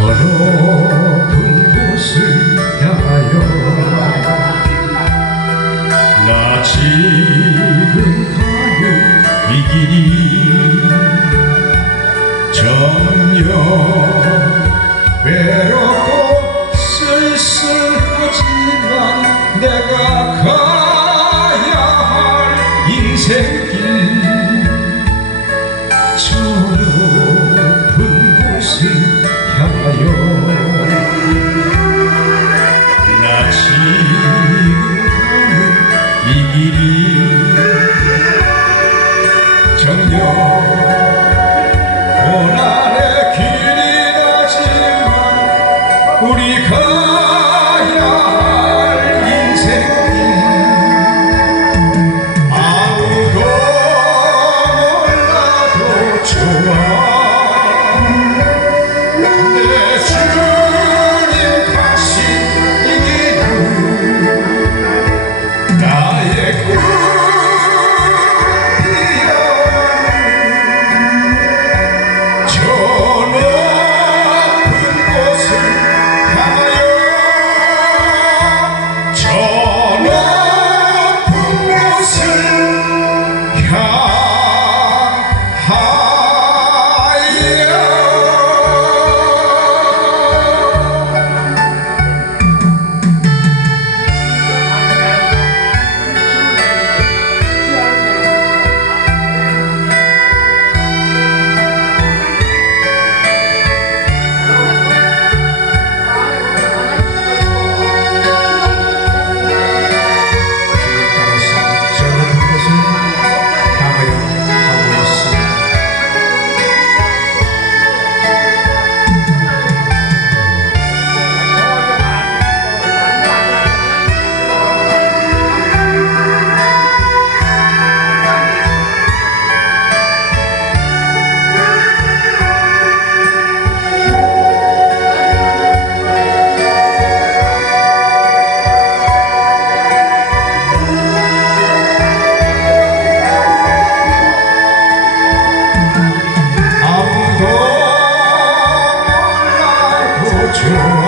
더러운 곳을 향하여. 나 지금 가는 이 길이 점점 외롭고 쓸쓸하지만 내가 가야 할 인생길 Oh. Yeah. Yeah.